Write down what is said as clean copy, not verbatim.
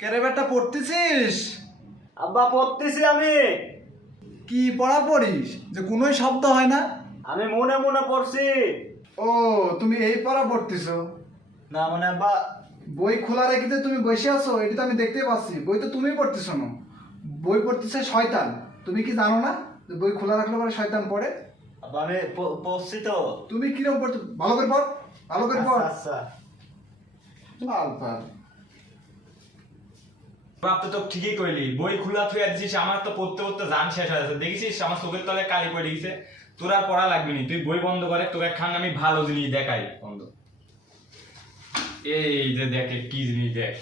কেরে বেটা পড়তেছিস? আব্বা পড়তেছি আমি। কি পড়া পড়িস যে কোনোই শব্দ হয় না? আমি মনে মনে পড়ছি। ও, তুমি এই পড়া পড়তেছো? না মানে আব্বা, বই খোলা রেখে যে তুমি বসে আছো এটা তো আমি দেখতে পাচ্ছি। বই তো তুমি পড়তেছো না, বই পড়তেছে শয়তান। তুমি কি জানো না যে বই খোলা রাখলে পরে শয়তান পড়ে? আব্বা আমি পড়ছি তো। তুমি কিরকম পড়তে, ভালো করে পড়, ভালো করে পড়। আচ্ছা লাল পাল। বাপ তো ঠিকই কইলি, বই খোলা থুই আছিস, আমার তো পড়তে পড়তে জান শেষ হয়ে যাচ্ছে। দেখেছিস আমার চোখের তলে কালি পড়ে গেছে। তোর আর পড়া লাগবে নি, তুই বই বন্ধ করে তোকে খান আমি ভালো জিনিস দেখাই। বন্ধ, এই যে দেখে কি জিনিস দেখ।